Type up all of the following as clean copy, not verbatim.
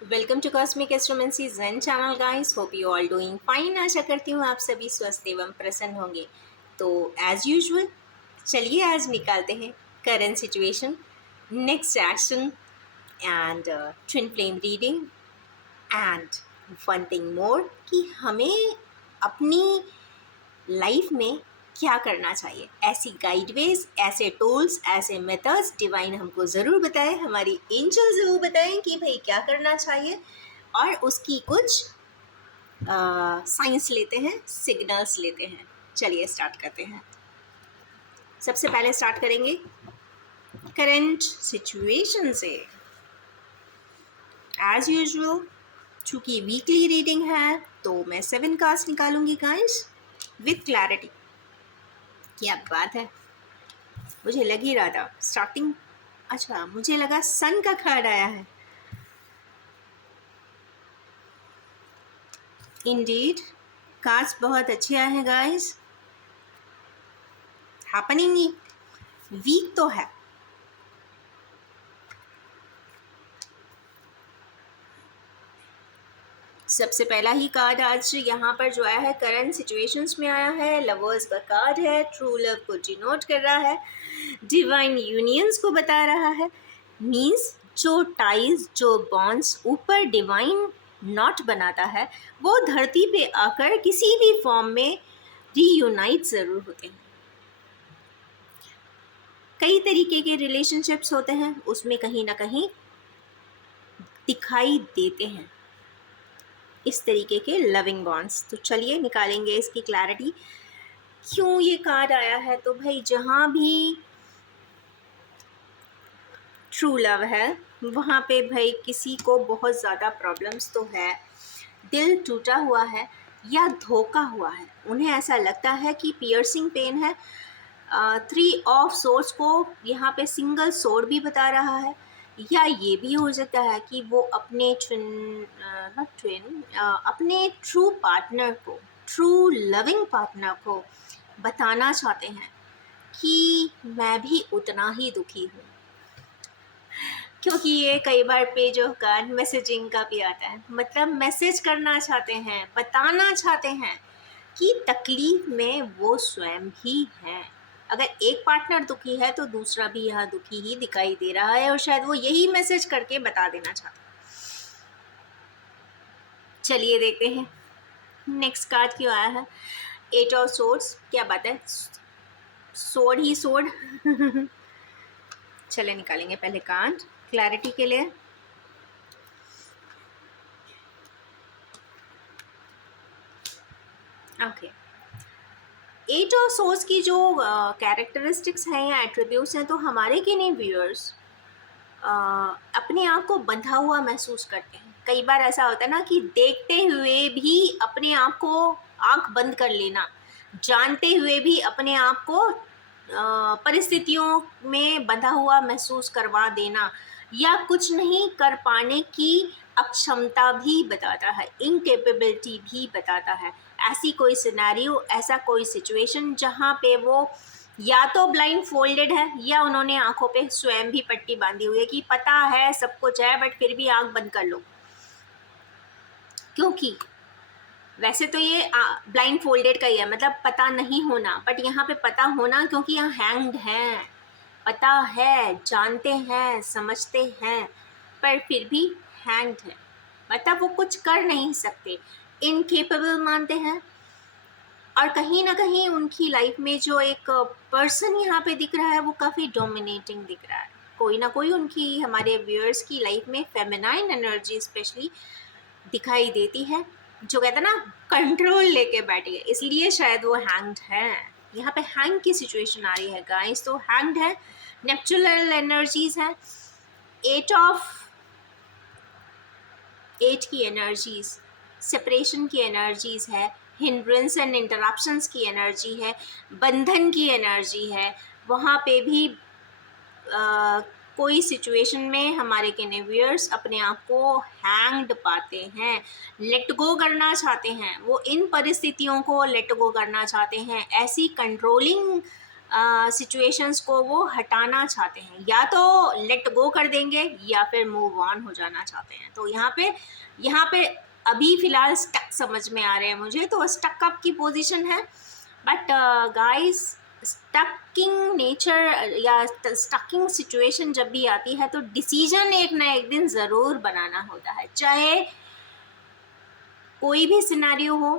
Welcome to cosmic astromancy zen channel guys. Hope you all doing fine. आशा करती हूँ आप सभी स्वस्थ एवं प्रसन्न होंगे। तो एज यूजुअल चलिए आज निकालते हैं current situation, next action and twin flame reading and one thing more कि हमें अपनी लाइफ में क्या करना चाहिए। ऐसी गाइडवेज, ऐसे टूल्स, ऐसे मेथड्स डिवाइन हमको ज़रूर बताएं, हमारी एंजल ज़रूर बताएं कि भाई क्या करना चाहिए, और उसकी कुछ साइंस लेते हैं, सिग्नल्स लेते हैं। चलिए स्टार्ट करते हैं। सबसे पहले स्टार्ट करेंगे करंट सिचुएशन से। एज यूजुअल चूँकि वीकली रीडिंग है तो मैं 7 कार्ड्स निकालूंगी गाइस विथ क्लैरिटी। क्या बात है, मुझे लग ही रहा था स्टार्टिंग। अच्छा, मुझे लगा सन का कार्ड आया है। इंडीड कार्ड्स बहुत अच्छे आए हैं गाइस। हैपनिंग वीक तो है। सबसे पहला ही कार्ड आज यहाँ पर जो आया है करंट सिचुएशंस में आया है, लवर्स का कार्ड है। ट्रू लव को डिनोट कर रहा है, डिवाइन यूनियंस को बता रहा है। मीन्स जो टाइज, जो बॉन्ड्स ऊपर डिवाइन नॉट बनाता है वो धरती पे आकर किसी भी फॉर्म में रीयूनाइट ज़रूर होते हैं। कई तरीके के रिलेशनशिप्स होते हैं, उसमें कहीं ना कहीं दिखाई देते हैं इस तरीके के लविंग बॉन्ड्स। तो चलिए निकालेंगे इसकी क्लैरिटी। क्यों ये कार्ड आया है? तो भाई जहाँ भी ट्रू लव है वहाँ पे भाई किसी को बहुत ज़्यादा प्रॉब्लम्स तो है, दिल टूटा हुआ है या धोखा हुआ है। उन्हें ऐसा लगता है कि पियर्सिंग पेन है। 3 ऑफ सोर्स को यहाँ पे सिंगल सोर्ड भी बता रहा है, या ये भी हो सकता है कि वो अपने अपने ट्रू पार्टनर को, ट्रू लविंग पार्टनर को बताना चाहते हैं कि मैं भी उतना ही दुखी हूँ। क्योंकि ये कई बार पेज ऑफ कार्ड मैसेजिंग का भी आता है, मतलब मैसेज करना चाहते हैं, बताना चाहते हैं कि तकलीफ में वो स्वयं भी हैं। अगर एक पार्टनर दुखी है तो दूसरा भी यहाँ दुखी ही दिखाई दे रहा है, और शायद वो यही मैसेज करके बता देना चाहता है। चलिए देखते हैं नेक्स्ट कार्ड क्यों आया है। 8 ऑफ सोर्ड्स। क्या बात है, सोर्ड ही सोर्ड। चले निकालेंगे पहले कार्ड क्लैरिटी के लिए। ओके, 8 ऑफ सोर्स की जो कैरेक्टरिस्टिक्स हैं या एट्रीब्यूट्स हैं, तो हमारे के नहीं व्यूअर्स अपने आप को बंधा हुआ महसूस करते हैं। कई बार ऐसा होता है ना कि देखते हुए भी अपने आप को आंख बंद कर लेना, जानते हुए भी अपने आप को परिस्थितियों में बंधा हुआ महसूस करवा देना, या कुछ नहीं कर पाने की अक्षमता भी बताता है, इनकेपेबिलिटी भी बताता है। ऐसी कोई सिनेरियो, ऐसा कोई सिचुएशन जहाँ पे वो या तो ब्लाइंड फोल्डेड है या उन्होंने आंखों पे स्वयं भी पट्टी बांधी हुई है कि पता है सब कुछ है बट फिर भी आंख बंद कर लो। क्योंकि वैसे तो ये ब्लाइंड फोल्डेड का ही है, मतलब पता नहीं होना, बट यहाँ पे पता होना क्योंकि यहाँ हैंग्ड है। पता है, जानते हैं, समझते हैं, पर फिर भी हैंग्ड है, मतलब वो कुछ कर नहीं सकते, इनकेपेबल मानते हैं। और कहीं ना कहीं उनकी लाइफ में जो एक पर्सन यहाँ पे दिख रहा है वो काफ़ी डोमिनेटिंग दिख रहा है। कोई ना कोई उनकी, हमारे व्यूअर्स की लाइफ में फेमिनाइन एनर्जी स्पेशली दिखाई देती है, जो कहते हैं ना कंट्रोल लेके बैठी है, इसलिए शायद वो हैंग्ड है। यहाँ पे हैंग की सिचुएशन आ रही है गाइस, तो हैंग्ड है, नेचुरल एनर्जीज है। 8 की एनर्जीज सेपरेशन की एनर्जीज है, हिंड्रेंस एंड इंटरप्शंस की एनर्जी है, बंधन की एनर्जी है। वहाँ पे भी कोई सिचुएशन में हमारे केनेवियर्स अपने आप को हैंग्ड पाते हैं, लेट गो करना चाहते हैं, वो इन परिस्थितियों को लेट गो करना चाहते हैं। ऐसी कंट्रोलिंग सिचुएशंस को वो हटाना चाहते हैं, या तो लेट गो कर देंगे या फिर मूव ऑन हो जाना चाहते हैं। तो यहाँ पे अभी फ़िलहाल स्टक समझ में आ रहे हैं मुझे, तो स्टक अप की पोजीशन है। बट गाइस, स्टकिंग नेचर या स्टकिंग सिचुएशन जब भी आती है तो डिसीजन एक ना एक दिन ज़रूर बनाना होता है, चाहे कोई भी सिनेरियो हो,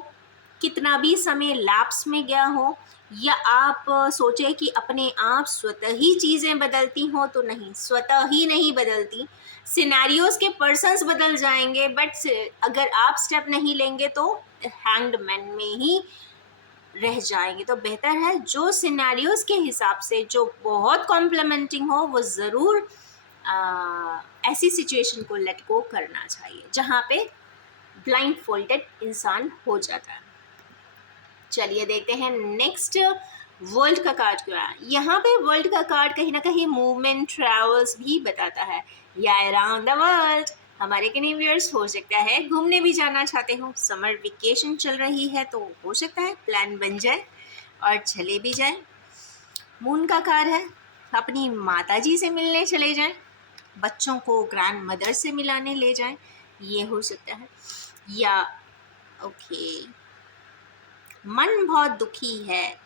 कितना भी समय लैप्स में गया हो, या आप सोचे कि अपने आप स्वतः ही चीज़ें बदलती हों, तो नहीं, स्वतः ही नहीं बदलती। सिनेरियोज के पर्सन्स बदल जाएंगे, बट अगर आप स्टेप नहीं लेंगे तो हैंग्ड मैन में ही रह जाएंगे। तो बेहतर है जो सिनेरियोज के हिसाब से जो बहुत कॉम्प्लीमेंटिंग हो, वो ज़रूर ऐसी सिचुएशन को लेट गो करना चाहिए जहाँ पे ब्लाइंड फोल्डेड इंसान हो जाता है। चलिए देखते हैं नेक्स्ट, वर्ल्ड का कार्ड क्यों आया। यहाँ पे वर्ल्ड का कार्ड कहीं ना कहीं मूवमेंट, ट्रैवल्स भी बताता है, या अराउंड द वर्ल्ड। हमारे के व्यूअर्स हो सकता है घूमने भी जाना चाहते हो, समर वेकेशन चल रही है, तो हो सकता है प्लान बन जाए और चले भी जाए। मून का कार्ड है, अपनी माताजी से मिलने चले जाएं, बच्चों को ग्रैंड मदर से मिलाने ले जाएं, ये हो सकता है। या ओके, मन बहुत दुखी है,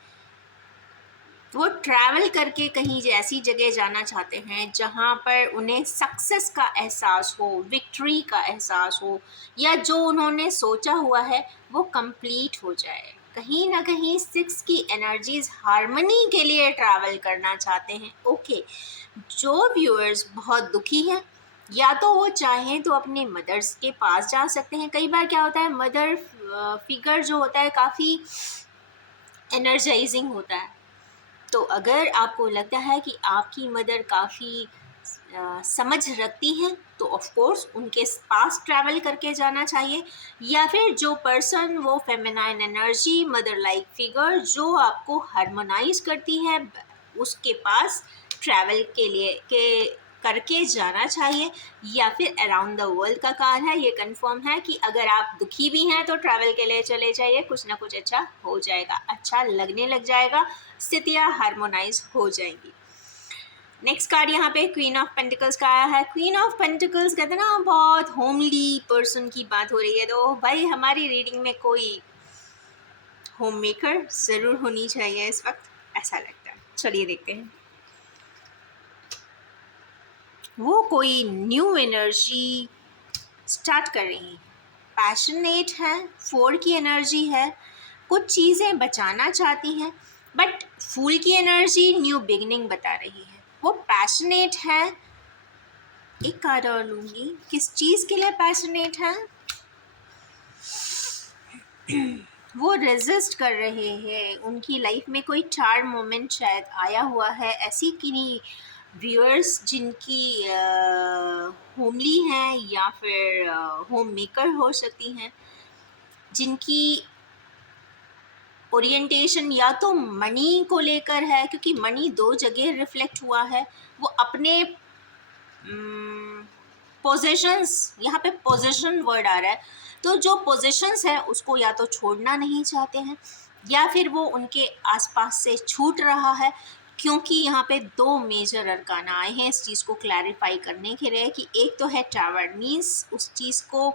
वो ट्रैवल करके कहीं ऐसी जगह जाना चाहते हैं जहाँ पर उन्हें सक्सेस का एहसास हो, विक्ट्री का एहसास हो, या जो उन्होंने सोचा हुआ है वो कंप्लीट हो जाए। कहीं ना कहीं 6 की एनर्जीज हार्मनी के लिए ट्रैवल करना चाहते हैं। ओके, जो व्यूअर्स बहुत दुखी हैं, या तो वो चाहें तो अपने मदर्स के पास जा सकते हैं। कई बार क्या होता है, मदर फिगर जो होता है काफ़ी एनर्जाइजिंग होता है। तो अगर आपको लगता है कि आपकी मदर काफ़ी समझ रखती हैं, तो ऑफ कोर्स उनके पास ट्रैवल करके जाना चाहिए। या फिर जो पर्सन, वो feminine energy, mother like figure जो आपको हार्मोनाइज करती है, उसके पास ट्रैवल के लिए करके जाना चाहिए। या फिर अराउंड द वर्ल्ड का कार्ड है, ये कंफर्म है कि अगर आप दुखी भी हैं तो ट्रैवल के लिए चले जाइए, कुछ ना कुछ अच्छा हो जाएगा, अच्छा लगने लग जाएगा, स्थितियाँ हार्मोनाइज हो जाएंगी। नेक्स्ट कार्ड यहाँ पे क्वीन ऑफ पेंटिकल्स का आया है। क्वीन ऑफ पेंटिकल्स कहते हैं ना, बहुत होमली पर्सन की बात हो रही है, तो भाई हमारी रीडिंग में कोई होम मेकर ज़रूर होनी चाहिए इस वक्त, ऐसा लगता है। चलिए देखते हैं, वो कोई न्यू एनर्जी स्टार्ट कर रही हैं, पैशनेट है, 4 की एनर्जी है, कुछ चीज़ें बचाना चाहती हैं, बट फूल की एनर्जी न्यू बिगनिंग बता रही है। वो पैशनेट है, एक कार्ड और लूँगी, किस चीज़ के लिए पैशनेट है, वो रेजिस्ट कर रहे हैं, उनकी लाइफ में कोई चार्म मोमेंट शायद आया हुआ है। ऐसी किन्हीं व्यूअर्स जिनकी होमली हैं या फिर होम मेकर हो सकती हैं, जिनकी ओरिएंटेशन या तो मनी को लेकर है, क्योंकि मनी 2 जगह रिफ्लेक्ट हुआ है। वो अपने पोजेशंस, यहाँ पे पोजेशन वर्ड आ रहा है, तो जो पोजेशंस है उसको या तो छोड़ना नहीं चाहते हैं, या फिर वो उनके आसपास से छूट रहा है। क्योंकि यहाँ पे 2 मेजर अरकाना आए हैं इस चीज़ को क्लैरिफाई करने के लिए, कि एक तो है टावर, मीन्स उस चीज़ को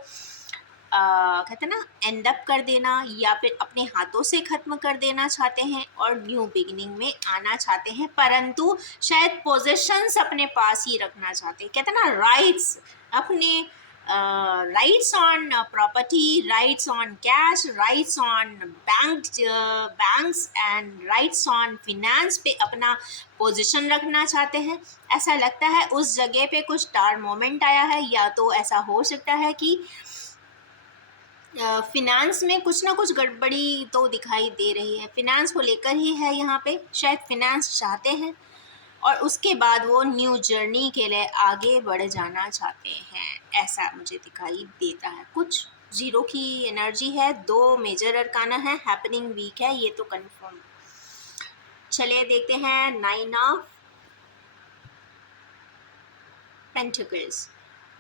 कहते हैं ना एंड अप कर देना, या फिर अपने हाथों से ख़त्म कर देना चाहते हैं और न्यू बिगिनिंग में आना चाहते हैं, परंतु शायद पोजेशंस अपने पास ही रखना चाहते हैं। कहते हैं ना राइट्स, अपने rights on property, rights on cash, rights on banks and rights on finance पे अपना पोजीशन रखना चाहते हैं। ऐसा लगता है उस जगह पे कुछ डार्क मोमेंट आया है, या तो ऐसा हो सकता है कि फिनेंस में कुछ ना कुछ गड़बड़ी तो दिखाई दे रही है, फिनेंस को लेकर ही है यहाँ पे, शायद फिनेंस चाहते हैं और उसके बाद वो न्यू जर्नी के लिए आगे बढ़ जाना चाहते हैं, ऐसा मुझे दिखाई देता है। कुछ 0 की एनर्जी है, 2 मेजर अरकाना है, हैपनिंग वीक है, ये तो कंफर्म। चलिए देखते हैं 9 ऑफ पेंटिकल्स।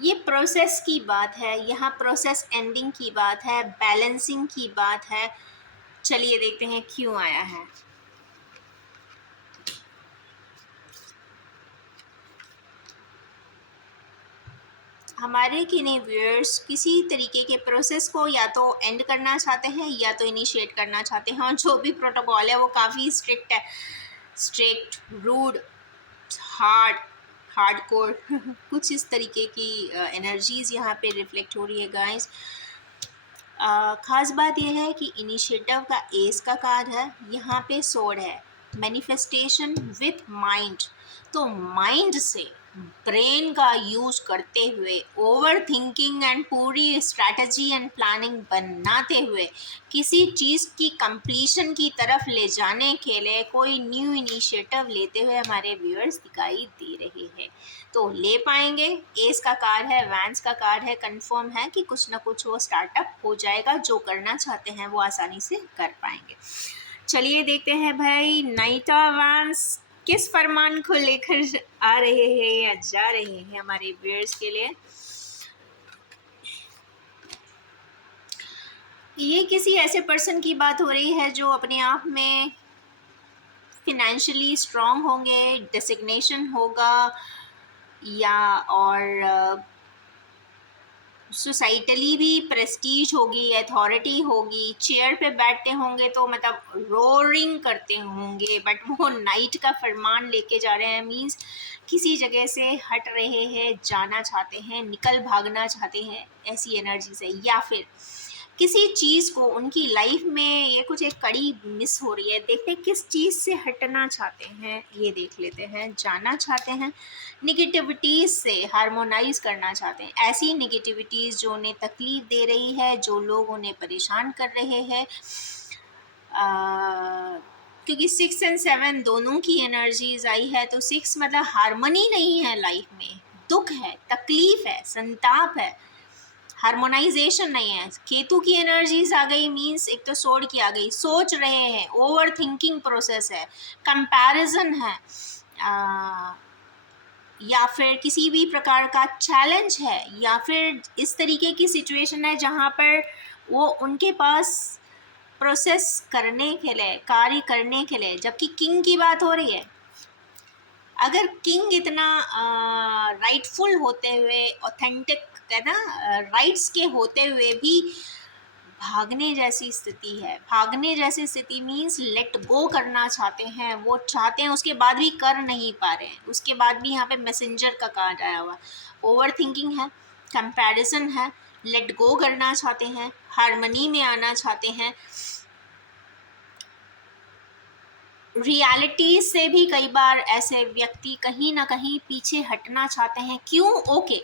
ये प्रोसेस की बात है, यहाँ प्रोसेस एंडिंग की बात है, बैलेंसिंग की बात है। चलिए देखते हैं क्यों आया है। हमारे किन्हीं व्यूअर्स किसी तरीके के प्रोसेस को या तो एंड करना चाहते हैं या तो इनिशिएट करना चाहते हैं, और जो भी प्रोटोकॉल है वो काफ़ी स्ट्रिक्ट है, स्ट्रिक्ट, रूड, हार्ड, हार्डकोर कुछ इस तरीके की एनर्जीज़ यहाँ पे रिफ्लेक्ट हो रही है गाइस। ख़ास बात यह है कि इनिशिएटिव का एस का कार्ड है, यहाँ पे सोड है, मैनिफेस्टेशन विथ माइंड। तो माइंड से, ब्रेन का यूज करते हुए, ओवर थिंकिंग एंड पूरी स्ट्रैटेजी एंड प्लानिंग बनाते हुए किसी चीज़ की कंप्लीशन की तरफ ले जाने के लिए कोई न्यू इनिशिएटिव लेते हुए हमारे व्यूअर्स दिखाई दे रहे हैं। तो ले पाएंगे। एस का कार्ड है, वैंस का कार्ड है, कंफर्म है कि कुछ ना कुछ वो स्टार्टअप हो जाएगा, जो करना चाहते हैं वो आसानी से कर पाएंगे। चलिए देखते हैं भाई, नाइट ऑफ वैंस किस फरमान को लेकर आ रहे हैं या जा रहे हैं हमारे व्यूअर्स के लिए। ये किसी ऐसे पर्सन की बात हो रही है जो अपने आप में फिनेंशियली स्ट्रांग होंगे, डेसिग्नेशन होगा, या और सोसाइटली भी प्रेस्टीज होगी, अथॉरिटी होगी, चेयर पे बैठते होंगे तो मतलब रोरिंग करते होंगे, बट वो नाइट का फरमान लेके जा रहे हैं, मींस किसी जगह से हट रहे हैं, जाना चाहते हैं, निकल भागना चाहते हैं ऐसी एनर्जी से, या फिर किसी चीज़ को उनकी लाइफ में ये कुछ एक कड़ी मिस हो रही है। देखते हैं किस चीज़ से हटना चाहते हैं, ये देख लेते हैं। जाना चाहते हैं, निगेटिविटीज़ से हार्मोनाइज करना चाहते हैं, ऐसी निगेटिविटीज़ जो उन्हें तकलीफ़ दे रही है, जो लोग उन्हें परेशान कर रहे हैं। क्योंकि 6 एंड 7 दोनों की एनर्जीज आई है, तो 6 मतलब हार्मनी नहीं है लाइफ में, दुख है, तकलीफ़ है, संताप है, हार्मोनाइजेशन नहीं है। केतु की एनर्जीज आ गई, मींस एक तो सोड की आ गई, सोच रहे हैं, ओवर थिंकिंग प्रोसेस है, कंपैरिजन है, या फिर किसी भी प्रकार का चैलेंज है, या फिर इस तरीके की सिचुएशन है जहाँ पर वो उनके पास प्रोसेस करने के लिए, कार्य करने के लिए, जबकि किंग की बात हो रही है। अगर किंग इतना राइटफुल होते हुए, ऑथेंटिक है ना, राइट्स के होते हुए भी भागने जैसी स्थिति है, भागने जैसी स्थिति मीन्स लेट गो करना चाहते हैं, वो चाहते हैं उसके बाद भी कर नहीं पा रहे हैं, उसके बाद भी यहाँ पे मैसेंजर का कार्ड आया हुआ, ओवर थिंकिंग है, कंपैरिजन है, लेट गो करना चाहते हैं, हार्मनी में आना चाहते हैं, रियलिटी से भी कई बार ऐसे व्यक्ति कहीं ना कहीं पीछे हटना चाहते हैं। क्यों? ओके,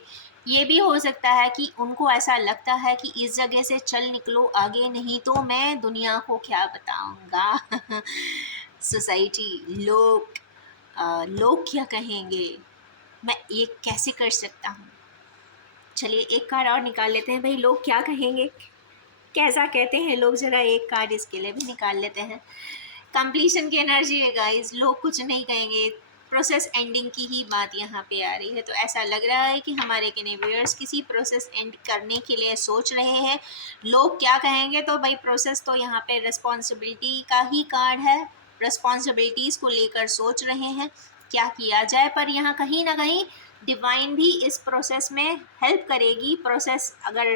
ये भी हो सकता है कि उनको ऐसा लगता है कि इस जगह से चल निकलो आगे, नहीं तो मैं दुनिया को क्या बताऊंगा सोसाइटी, लोग क्या कहेंगे, मैं ये कैसे कर सकता हूँ। चलिए एक कार्ड और निकाल लेते हैं भाई, लोग क्या कहेंगे, कैसा कहते हैं लोग, जरा एक कार्ड इसके लिए भी निकाल लेते हैं। कंप्लीशन की एनर्जी है गाइस, लोग कुछ नहीं कहेंगे, प्रोसेस एंडिंग की ही बात यहाँ पे आ रही है। तो ऐसा लग रहा है कि हमारे व्यूअर्स किसी प्रोसेस एंड करने के लिए सोच रहे हैं। लोग क्या कहेंगे, तो भाई प्रोसेस तो यहाँ पे रिस्पॉन्सिबिलिटी का ही कार्ड है, रिस्पॉन्सिबिलिटीज़ को लेकर सोच रहे हैं क्या किया जाए, पर यहाँ कहीं ना कहीं डिवाइन भी इस प्रोसेस में हेल्प करेगी। प्रोसेस अगर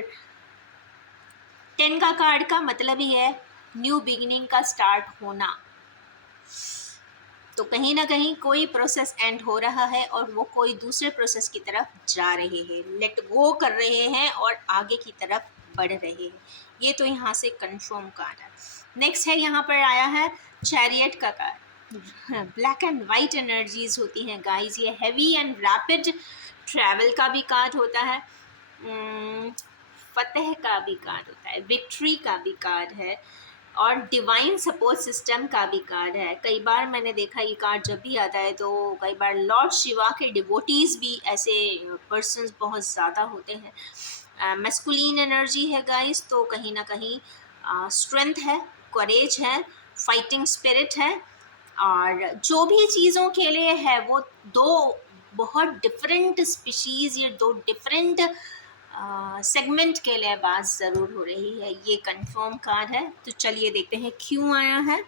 10 का कार्ड का मतलब ही है न्यू बिगिनिंग का स्टार्ट होना, तो कहीं ना कहीं कोई प्रोसेस एंड हो रहा है और वो कोई दूसरे प्रोसेस की तरफ जा रहे हैं, लेट गो कर रहे हैं और आगे की तरफ बढ़ रहे हैं। ये तो यहाँ से कंफर्म कार्ड है। नेक्स्ट है, यहाँ पर आया है चैरियट का card. Black and white energies होती हैं गाइस, ये हैवी एंड रैपिड ट्रैवल का भी कार्ड होता है, फतेह का भी कार्ड होता है, विक्ट्री का भी कार्ड है, और डिवाइन सपोर्ट सिस्टम का भी कार्ड है। कई बार मैंने देखा ये कार्ड जब भी आता है तो कई बार लॉर्ड शिवा के डिवोटीज़ भी ऐसे पर्सन्स बहुत ज़्यादा होते हैं। मैस्कुलिन एनर्जी है गाइस, तो कहीं ना कहीं स्ट्रेंथ है, करेज है, फाइटिंग स्पिरिट है, और जो भी चीज़ों के लिए है वो दो बहुत डिफरेंट स्पीशीज़, ये दो डिफरेंट सेगमेंट के लिए बात ज़रूर हो रही है। ये कंफर्म कार्ड है। तो चलिए देखते हैं क्यों आया है।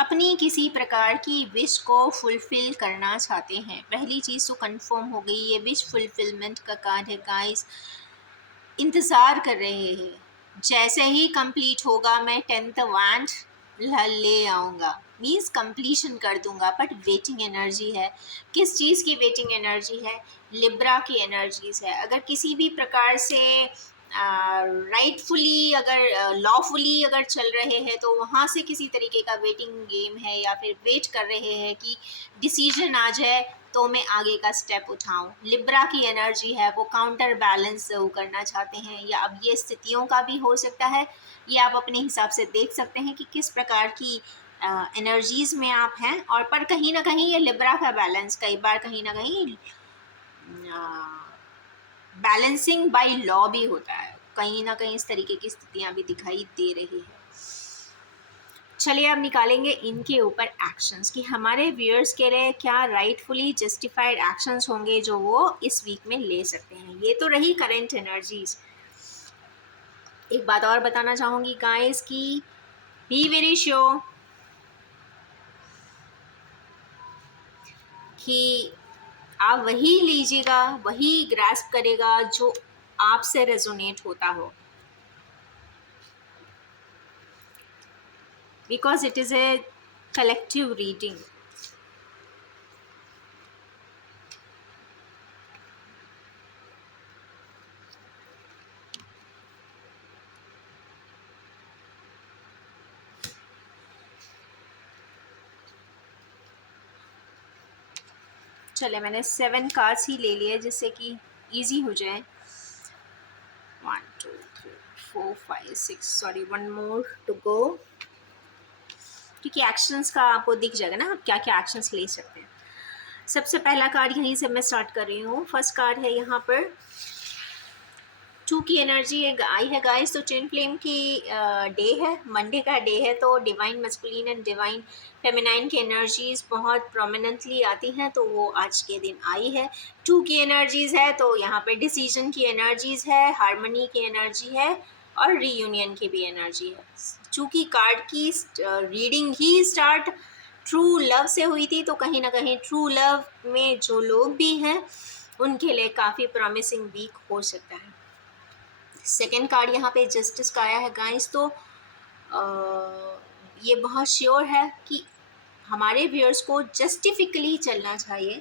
अपनी किसी प्रकार की विश को फुलफ़िल करना चाहते हैं। पहली चीज़ तो कंफ़र्म हो गई, ये विश फुलफ़िलमेंट का कार्ड है गाइस। इंतज़ार कर रहे हैं, जैसे ही कंप्लीट होगा मैं 10th वैंड ले आऊँगा, मीन्स कंप्लीशन कर दूंगा। बट वेटिंग एनर्जी है, किस चीज़ की वेटिंग एनर्जी है? लिब्रा की एनर्जीज है। अगर किसी भी प्रकार से राइटफुली अगर लॉफुली अगर चल रहे हैं तो वहाँ से किसी तरीके का वेटिंग गेम है, या फिर वेट कर रहे हैं कि डिसीजन आ जाए तो मैं आगे का स्टेप उठाऊं। लिब्रा की एनर्जी है, वो काउंटर बैलेंस करना चाहते हैं, या अब ये स्थितियों का भी हो सकता है। ये आप अपने हिसाब से देख सकते हैं कि किस प्रकार की एनर्जीज में आप हैं। और पर कहीं ना कहीं ये लिब्रा का बैलेंस कई बार कहीं ना कहीं बैलेंसिंग बाय लॉ भी होता है, कहीं ना कहीं इस तरीके की स्थितियां भी दिखाई दे रही है। चलिए अब निकालेंगे इनके ऊपर एक्शंस कि हमारे व्यूअर्स के लिए क्या राइटफुली जस्टिफाइड एक्शंस होंगे जो वो इस वीक में ले सकते हैं। ये तो रही करंट एनर्जीज। एक बात और बताना चाहूँगी गाइस कि बी वेरी श्योर कि आप वही लीजिएगा, वही ग्रास्प करेगा जो आपसे रेजोनेट होता हो, because it is a collective reading. चले मैंने 7 कार्ड्स ही ले लिए जिससे कि इजी हो जाए। 1 2 3 4 5 6, सॉरी 1 मोर टू गो, क्योंकि एक्शंस का आपको दिख जाएगा ना आप क्या क्या एक्शंस ले सकते हैं। सबसे पहला कार्ड यहीं से मैं स्टार्ट कर रही हूँ। फर्स्ट कार्ड है यहाँ पर 2 की एनर्जी आई है गाइस। तो ट्विन फ्लेम की डे है, मंडे का डे है, तो divine masculine and divine feminine की एनर्जीज बहुत प्रोमिनेंटली आती हैं, तो वो आज के दिन आई है। 2 की एनर्जीज है तो यहाँ पे डिसीजन की एनर्जीज है, हार्मनी की एनर्जी है और रीयूनियन की भी एनर्जी है। चूँकि कार्ड की रीडिंग ही स्टार्ट ट्रू लव से हुई थी, तो कहीं ना कहीं ट्रू लव में जो लोग भी हैं उनके लिए काफ़ी प्रॉमिसिंग वीक हो सकता है। सेकेंड कार्ड यहाँ पे जस्टिस का आया है गाइस। तो ये बहुत श्योर है कि हमारे व्यूअर्स को जस्टिफिकली चलना चाहिए,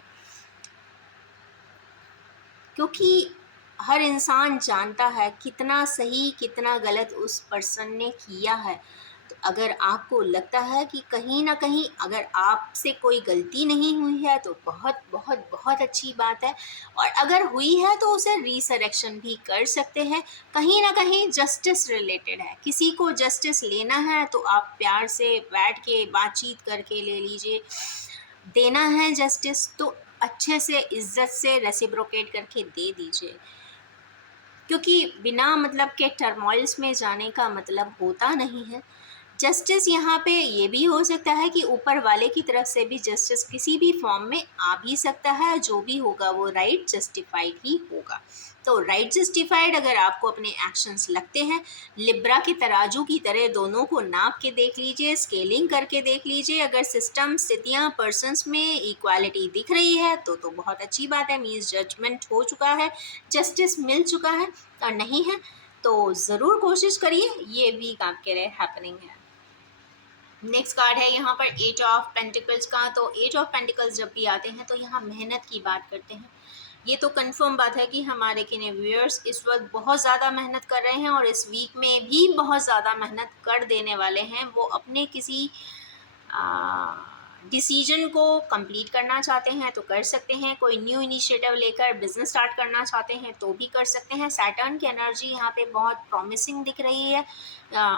क्योंकि हर इंसान जानता है कितना सही कितना गलत उस पर्सन ने किया है। तो अगर आपको लगता है कि कहीं ना कहीं अगर आपसे कोई गलती नहीं हुई है तो बहुत बहुत बहुत अच्छी बात है, और अगर हुई है तो उसे रीसरेक्शन भी कर सकते हैं। कहीं ना कहीं जस्टिस रिलेटेड है, किसी को जस्टिस लेना है तो आप प्यार से बैठ के बातचीत करके ले लीजिए। देना है जस्टिस तो अच्छे से इज्जत से रेसिप्रोकेट करके दे दीजिए, क्योंकि बिना मतलब के टर्मोइल्स में जाने का मतलब होता नहीं है। जस्टिस यहाँ पे ये भी हो सकता है कि ऊपर वाले की तरफ से भी जस्टिस किसी भी फॉर्म में आ भी सकता है, जो भी होगा वो राइट जस्टिफाइड ही होगा। तो राइट जस्टिफाइड अगर आपको अपने एक्शंस लगते हैं, लिब्रा की तराजू की तरह दोनों को नाप के देख लीजिए, स्केलिंग करके देख लीजिए। अगर सिस्टम स्थितियाँ पर्सनस में इक्वालिटी दिख रही है तो बहुत अच्छी बात है, मीन्स जजमेंट हो चुका है, जस्टिस मिल चुका है। और नहीं है तो ज़रूर कोशिश करिए, ये वीक आपके लिए हैपनिंग है। नेक्स्ट कार्ड है यहाँ पर 8 ऑफ पेंटिकल्स का। तो 8 ऑफ पेंटिकल्स जब भी आते हैं तो यहाँ मेहनत की बात करते हैं। ये तो कंफर्म बात है कि हमारे किने व्यूअर्स इस वक्त बहुत ज़्यादा मेहनत कर रहे हैं, और इस वीक में भी बहुत ज़्यादा मेहनत कर देने वाले हैं। वो अपने किसी डिसीजन को कंप्लीट करना चाहते हैं तो कर सकते हैं, कोई न्यू इनिशिएटिव लेकर बिजनेस स्टार्ट करना चाहते हैं तो भी कर सकते हैं। सैटर्न की एनर्जी यहाँ पे बहुत प्रॉमिसिंग दिख रही है,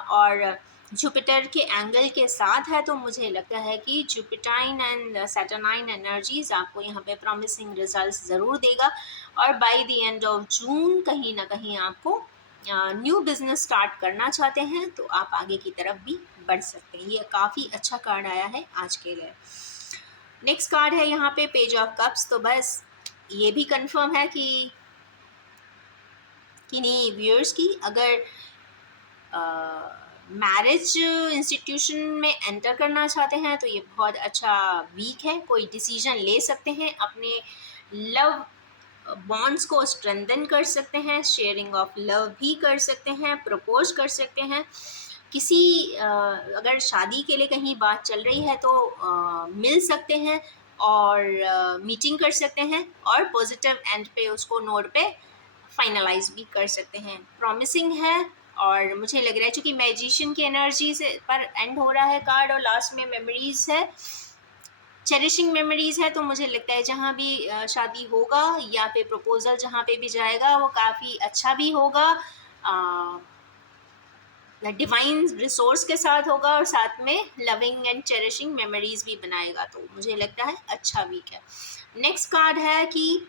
और जुपिटर के एंगल के साथ है, तो मुझे लगता है कि जुपिटाइन एंड सैटर्नाइन एनर्जीज आपको यहाँ पे प्रॉमिसिंग रिजल्ट्स ज़रूर देगा। और by the end of June कहीं ना कहीं आपको न्यू बिजनेस स्टार्ट करना चाहते हैं तो आप आगे की तरफ भी बढ़ सकते हैं। ये काफ़ी अच्छा कार्ड आया है आज के लिए। नेक्स्ट कार्ड है यहाँ पे पेज ऑफ कप्स। तो बस ये भी कंफर्म है कि नहीं व्यूअर्स की अगर मैरिज इंस्टीट्यूशन में एंटर करना चाहते हैं तो ये बहुत अच्छा वीक है। कोई डिसीजन ले सकते हैं, अपने लव बॉन्ड्स को स्ट्रेंथन कर सकते हैं, शेयरिंग ऑफ लव भी कर सकते हैं, प्रपोज कर सकते हैं। किसी अगर शादी के लिए कहीं बात चल रही है तो मिल सकते हैं और मीटिंग कर सकते हैं और पॉजिटिव एंड पे उसको नोट पे फाइनलाइज भी कर सकते हैं। प्रॉमिसिंग है और मुझे लग रहा है चूँकि मैजिशियन की एनर्जी से पर एंड हो रहा है कार्ड और लास्ट में मेमोरीज है, चेरिशिंग मेमोरीज है, तो मुझे लगता है जहाँ भी शादी होगा या फिर प्रपोजल जहाँ पे भी जाएगा वो काफ़ी अच्छा भी होगा, डिवाइन रिसोर्स के साथ होगा और साथ में लविंग एंड चेरिशिंग मेमोरीज भी बनाएगा। तो मुझे लगता है अच्छा वीक है। नेक्स्ट कार्ड है कि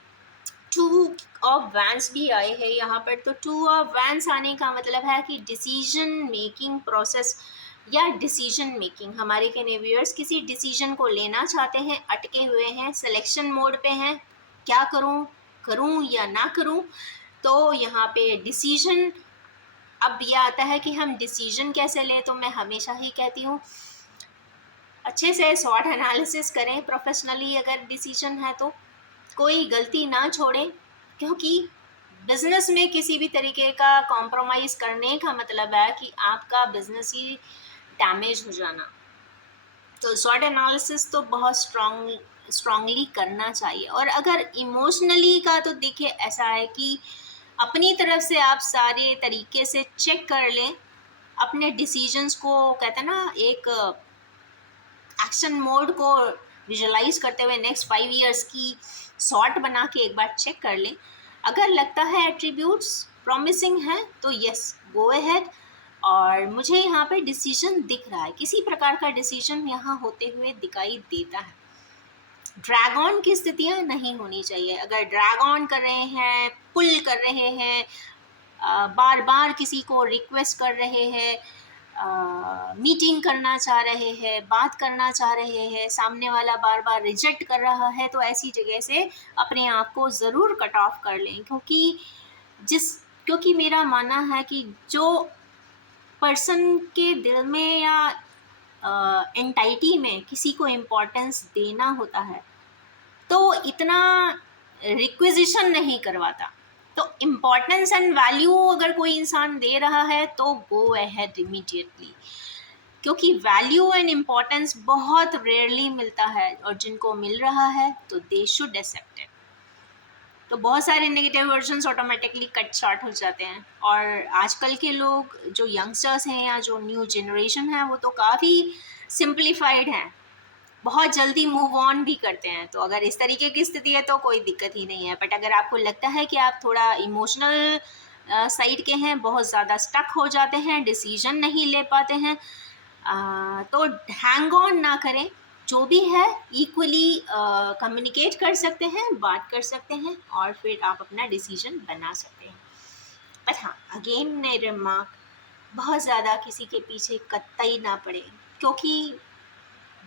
टू ऑफ वैंस भी आए हैं यहाँ पर। तो टू ऑफ वैंस आने का मतलब है कि डिसीजन मेकिंग प्रोसेस या डिसीजन मेकिंग, हमारे कैनेवियर्स किसी डिसीजन को लेना चाहते हैं, अटके हुए हैं, सिलेक्शन मोड पे हैं, क्या करूँ, करूँ या ना करूँ। तो यहाँ पे डिसीजन, अब यह आता है कि हम डिसीजन कैसे लें। तो मैं हमेशा ही कहती हूँ अच्छे से स्वॉट एनालिसिस करें प्रोफेशनली, अगर डिसीजन है तो कोई गलती ना छोड़ें, क्योंकि बिजनेस में किसी भी तरीके का कॉम्प्रोमाइज़ करने का मतलब है कि आपका बिजनेस ही डैमेज हो जाना। तो स्वॉट एनालिसिस तो बहुत स्ट्रांगली करना चाहिए। और अगर इमोशनली का तो देखिए ऐसा है कि अपनी तरफ से आप सारे तरीके से चेक कर लें अपने डिसीजंस को, कहते हैं ना एक एक्शन मोड को विजुलाइज करते हुए नेक्स्ट 5 ईयर्स की सॉर्ट बना के एक बार चेक कर लें। अगर लगता है एट्रीब्यूट्स प्रॉमिसिंग है तो यस गो अहेड। और मुझे यहाँ पे डिसीजन दिख रहा है, किसी प्रकार का डिसीजन यहाँ होते हुए दिखाई देता है। ड्रैग ऑन की स्थितियाँ नहीं होनी चाहिए। अगर ड्रैग ऑन कर रहे हैं, पुल कर रहे हैं, बार बार किसी को रिक्वेस्ट कर रहे हैं, मीटिंग करना चाह रहे हैं, बात करना चाह रहे हैं, सामने वाला बार बार रिजेक्ट कर रहा है, तो ऐसी जगह से अपने आप को ज़रूर कट ऑफ कर लें। क्योंकि मेरा मानना है कि जो पर्सन के दिल में या एंटाइटी में किसी को इम्पोर्टेंस देना होता है तो इतना रिक्विजिशन नहीं करवाता। तो इम्पोर्टेंस एंड वैल्यू अगर कोई इंसान दे रहा है तो गो अहेड इमीडिएटली, क्योंकि वैल्यू एंड इम्पोर्टेंस बहुत रेयरली मिलता है और जिनको मिल रहा है तो दे शुड एक्सेप्ट इट। तो बहुत सारे negative versions automatically cut short हो जाते हैं। और आजकल के लोग जो यंगस्टर्स हैं या जो न्यू जनरेशन है वो तो काफ़ी सिंप्लीफाइड हैं, बहुत जल्दी मूव ऑन भी करते हैं। तो अगर इस तरीके की स्थिति है तो कोई दिक्कत ही नहीं है। बट अगर आपको लगता है कि आप थोड़ा इमोशनल साइड के हैं, बहुत ज़्यादा स्टक हो जाते हैं, डिसीजन नहीं ले पाते हैं, तो हैंग ऑन ना करें। जो भी है इक्वली कम्युनिकेट कर सकते हैं, बात कर सकते हैं और फिर आप अपना डिसीजन बना सकते हैं। बट हाँ, अगेन मैं रिमार्क, बहुत ज़्यादा किसी के पीछे कतई ना पड़े, क्योंकि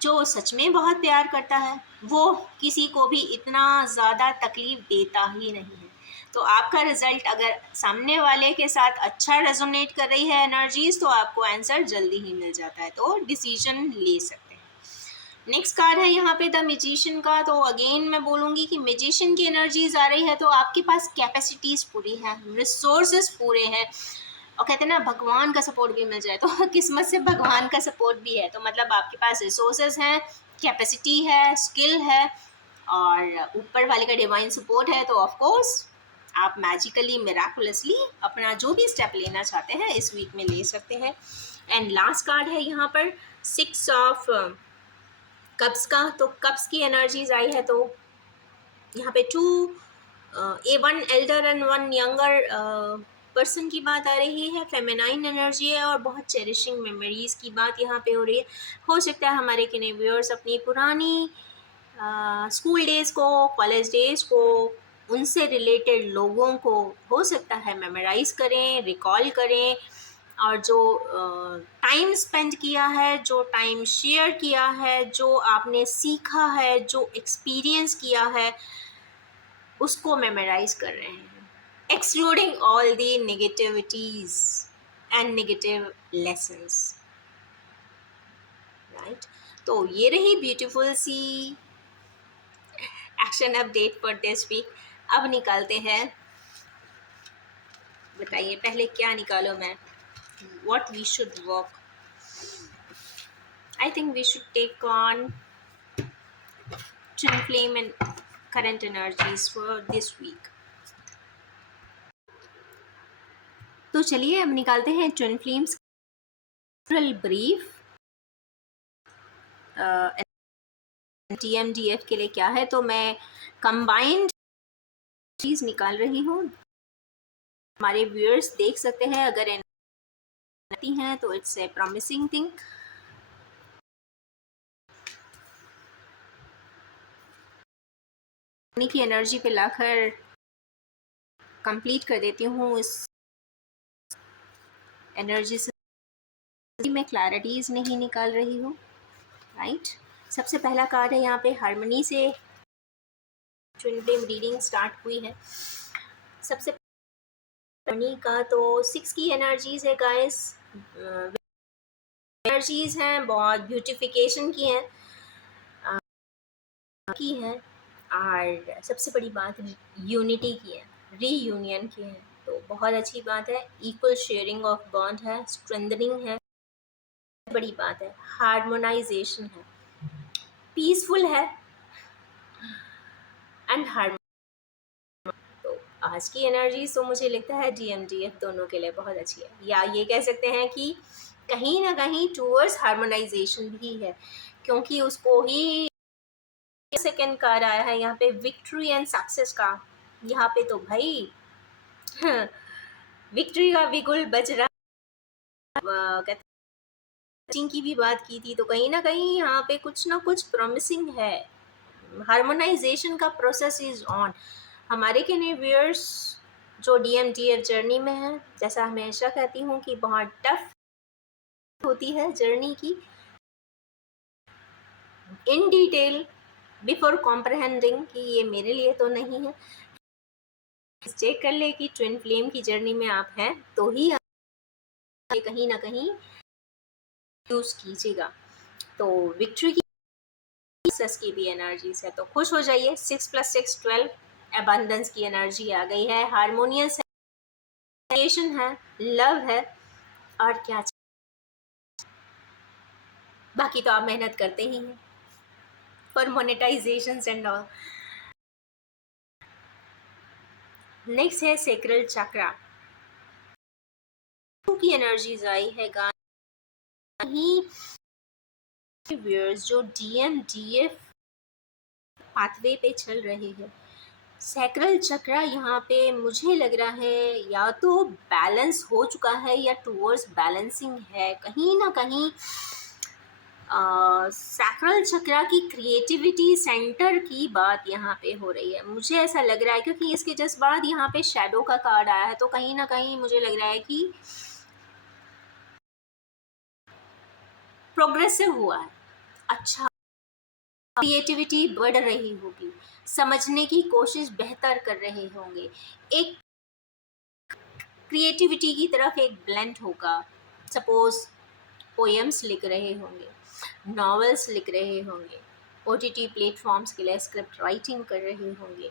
जो सच में बहुत प्यार करता है वो किसी को भी इतना ज़्यादा तकलीफ़ देता ही नहीं है। तो आपका रिज़ल्ट अगर सामने वाले के साथ अच्छा रेजोनेट कर रही है एनर्जीज, तो आपको आंसर जल्दी ही मिल जाता है, तो डिसीजन ले सकते हैं। नेक्स्ट कार्ड है यहाँ पे द मैजिशियन का। तो अगेन मैं बोलूँगी कि मैजिशियन की एनर्जीज आ रही है तो आपके पास कैपेसिटीज़ पूरी हैं, रिसोर्सेज पूरे हैं, और कहते हैं ना भगवान का सपोर्ट भी मिल जाए तो किस्मत से भगवान का सपोर्ट भी है। तो मतलब आपके पास रिसोर्सेज हैं, कैपेसिटी है, स्किल है और ऊपर वाले का डिवाइन सपोर्ट है, तो ऑफ कोर्स आप मैजिकली मिराकुलसली अपना जो भी स्टेप लेना चाहते हैं इस वीक में ले सकते हैं। एंड लास्ट कार्ड है यहाँ पर 6 ऑफ कप्स का। तो कप्स की एनर्जीज आई है तो यहाँ पे 2 1 एल्डर एंड 1 यंगर पर्सन की बात आ रही है, फेमिनाइन एनर्जी है और बहुत चेरिशिंग मेमोरीज़ की बात यहाँ पे हो रही है। हो सकता है हमारे व्यूअर्स अपनी पुरानी स्कूल डेज़ को, कॉलेज डेज़ को, उनसे रिलेटेड लोगों को हो सकता है मेमोराइज़ करें, रिकॉल करें, और जो टाइम स्पेंड किया है, जो टाइम शेयर किया है, जो आपने सीखा है, जो एक्सपीरियंस किया है, उसको मेमोराइज़ कर रहे हैं, excluding all the negativities. And negative lessons, right. तो ये रही ब्यूटीफुल सी action update for this week. अब निकालते हैं, बताइए पहले क्या निकालो मैं, what we should work. I think we should take on twin flame and current energies for this week. तो चलिए अब निकालते हैं ट्विन फ्लेम्स ब्रीफ TMDF के लिए क्या है। तो मैं कंबाइंड चीज निकाल रही हूँ, हमारे व्यूअर्स देख सकते हैं, अगर आती हैं तो इट्स ए प्रॉमिसिंग थिंग। की एनर्जी पे लाकर कंप्लीट कर देती हूँ इस एनर्जी से। मैं क्लैरिटीज नहीं निकाल रही हूँ, राइट। सबसे पहला कार्ड है यहाँ पे हार्मनी से ट्विन फ्लेम रीडिंग स्टार्ट हुई है। सबसे हार्मनी का तो 6 की एनर्जीज है गाइस, एनर्जीज हैं बहुत ब्यूटिफिकेशन की हैं और सबसे बड़ी बात यूनिटी की है, रीयूनियन की है। तो बहुत अच्छी बात है, इक्वल शेयरिंग ऑफ बॉन्ड है, स्ट्रेंथनिंग है, बड़ी बात है, हार्मोनाइजेशन है, पीसफुल है एंड हार्मोन। तो आज की एनर्जी तो मुझे लगता है DMDF दोनों के लिए बहुत अच्छी है, या ये कह सकते हैं कि कहीं ना कहीं टूवर्ड्स हार्मोनाइजेशन भी है, क्योंकि उसको ही सेकेंड कार्ड आया है यहाँ पे विक्ट्री एंड सक्सेस का। यहाँ पे तो भाई विक्ट्री का बिगुल बज रहा। की भी बात की थी, तो कहीं ना कहीं यहाँ पे कुछ ना कुछ प्रॉमिसिंग है। हार्मोनाइजेशन का प्रोसेस इज ऑन। हमारे व्यूअर्स जो DMDF जर्नी में है, जैसा हमेशा कहती हूँ कि बहुत टफ होती है जर्नी की, इन डिटेल बिफोर कॉम्प्रहेंडिंग कि ये मेरे लिए तो नहीं है। चेक कर ले कि ट्विन फ्लेम की जर्नी में आप हैं तो ही आप कहीं ना कहीं यूज कीजिएगा। तो विक्ट्री की सक्सेस की भी एनर्जीज है, तो खुश हो जाइए। 6 + 6 12 अबंडेंस की एनर्जी आ गई है, हारमोनियस है, लव है, और क्या बाकी तो आप मेहनत करते ही हैं for monetisation and all. Next है सेक्रल चक्रा की एनर्जीज आई है कहीं व्यूअर्स जो DMDF पाथवे पे चल रहे हैं। सैक्रल चक्रा यहाँ पे मुझे लग रहा है या तो बैलेंस हो चुका है या टूवर्ड्स बैलेंसिंग है। कहीं ना कहीं सैक्रल चक्रा की क्रिएटिविटी सेंटर की बात यहाँ पे हो रही है, मुझे ऐसा लग रहा है, क्योंकि इसके जस्ट बाद यहाँ पे शैडो का कार्ड आया है। तो कहीं ना कहीं मुझे लग रहा है कि प्रोग्रेसिव हुआ है, अच्छा, क्रिएटिविटी बढ़ रही होगी, समझने की कोशिश बेहतर कर रहे होंगे, एक क्रिएटिविटी की तरफ एक ब्लेंड होगा। सपोज पोएम्स लिख रहे होंगे, नॉवेल्स लिख रहे होंगे, OTT प्लेटफॉर्म्स के लिए स्क्रिप्ट राइटिंग कर रहे होंगे,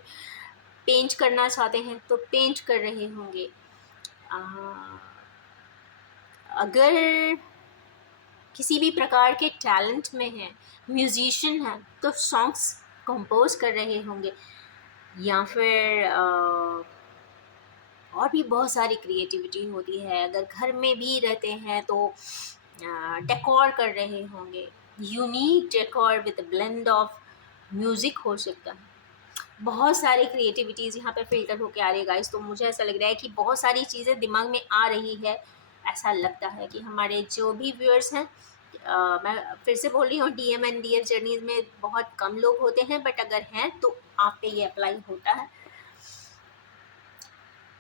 पेंट करना चाहते हैं तो पेंट कर रहे होंगे। अगर किसी भी प्रकार के टैलेंट में है, म्यूजिशियन है, तो सॉन्ग्स कंपोज कर रहे होंगे, या फिर और भी बहुत सारी क्रिएटिविटी होती है। अगर घर में भी रहते हैं तो डेकोर कर रहे होंगे, unique decor with blend of music हो सकता है। बहुत सारी क्रिएटिविटीज़ यहाँ पे फिल्टर होके आ रही है गाइस। तो मुझे ऐसा लग रहा है कि बहुत सारी चीज़ें दिमाग में आ रही है। ऐसा लगता है कि हमारे जो भी व्यूअर्स हैं, मैं फिर से बोल रही हूँ, DMDF जर्नीज में बहुत कम लोग होते हैं, बट अगर हैं तो आप पे ये अप्लाई होता है।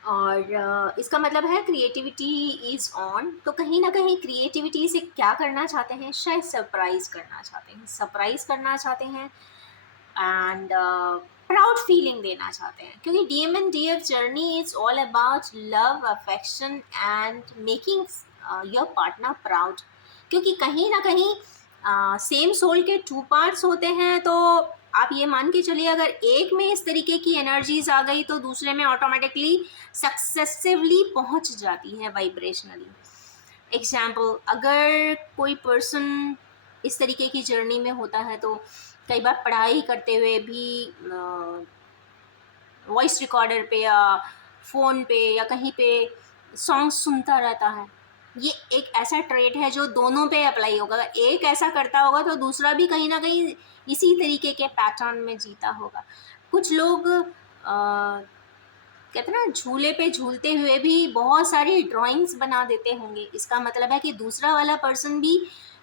और इसका मतलब है क्रिएटिविटी इज़ ऑन। तो कहीं ना कहीं क्रिएटिविटी से क्या करना चाहते हैं, शायद सरप्राइज़ करना चाहते हैं, सरप्राइज़ करना चाहते हैं एंड प्राउड फीलिंग देना चाहते हैं, क्योंकि DM and DF journey is all about love, affection and making your partner proud. क्योंकि कहीं ना कहीं सेम सोल के टू पार्ट्स होते हैं, तो आप ये मान के चलिए अगर एक में इस तरीके की एनर्जीज आ गई तो दूसरे में ऑटोमेटिकली सक्सेसिवली पहुंच जाती है वाइब्रेशनली। एग्जाम्पल, अगर कोई पर्सन इस तरीके की जर्नी में होता है तो कई बार पढ़ाई करते हुए भी वॉइस रिकॉर्डर पे या फ़ोन पे या कहीं पे सॉन्ग सुनता रहता है। ये एक ऐसा ट्रेट है जो दोनों पे अप्लाई होगा। अगर एक ऐसा करता होगा तो दूसरा भी कहीं ना कहीं इसी तरीके के पैटर्न में जीता होगा। कुछ लोग कहते हैं ना, झूले पे झूलते हुए भी बहुत सारी ड्राइंग्स बना देते होंगे। इसका मतलब है कि दूसरा वाला पर्सन भी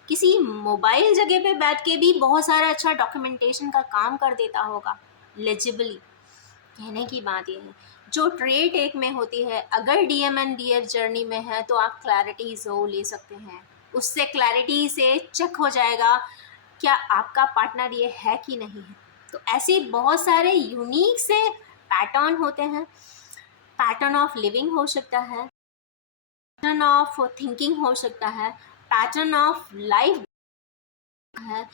किसी मोबाइल जगह पे बैठ के भी बहुत सारा अच्छा डॉक्यूमेंटेशन का काम कर देता होगा लेजिबली। कहने की बात यह है, जो ट्रेट एक में होती है, अगर डीएम एंड डीएफ जर्नी में है तो आप क्लैरिटी जो ले सकते हैं, उससे क्लैरिटी से चेक हो जाएगा क्या आपका पार्टनर ये है कि नहीं है। तो ऐसे बहुत सारे यूनिक से पैटर्न होते हैं। पैटर्न ऑफ लिविंग हो सकता है, पैटर्न ऑफ थिंकिंग हो सकता है, पैटर्न ऑफ लाइफ है।